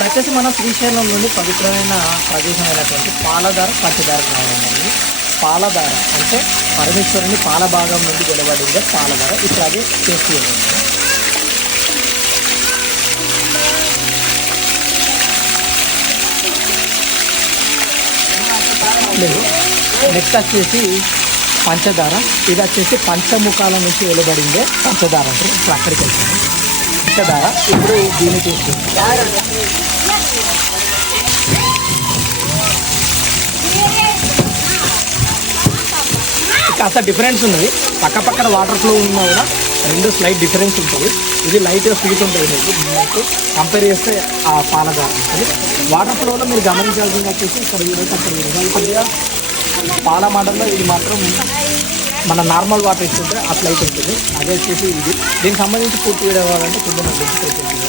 ఇప్పుడు వచ్చేసి మనం శ్రీశైలం నుండి పవిత్రమైన ప్రదేశమైనటువంటి పాలధార పంచదారకు రావడం జరిగింది. పాలధార అంటే పరమేశ్వరుని పాల భాగం నుండి వెలువడిందే పాలధార. ఇప్పుడు అది టేస్ట్ చేయాలి. నెక్స్ట్ వచ్చేసి పంచదార. ఇది వచ్చేసి పంచముఖాల నుంచి వెలువడిందే పంచదార అంటారు. ఇప్పుడు అక్కడికి వెళ్తాను. పంచదార ఇప్పుడు దీన్ని తీసుకుంటాం. కాస్త డిఫరెన్స్ ఉన్నది. పక్కన వాటర్ ఫ్లో ఉన్నా కూడా రెండు స్లైట్ డిఫరెన్స్ ఉంటుంది. ఇది లైట్ స్వీట్ ఉంటుంది. మీకు కంపేర్ చేస్తే ఆ పాలధార ఉంటుంది. వాటర్ ఫ్లోలో మీరు గమనించాల్సింది వచ్చేసి ఇక్కడ కొద్దిగా పాల మాటల్లో ఇది మాత్రం మన నార్మల్ వాటర్ ఇస్తుంటే ఆ స్లైట్ ఉంటుంది. అదే వచ్చేసి ఇది. దీనికి సంబంధించి పూర్తి వీడియో కావాలంటే కొద్దిగా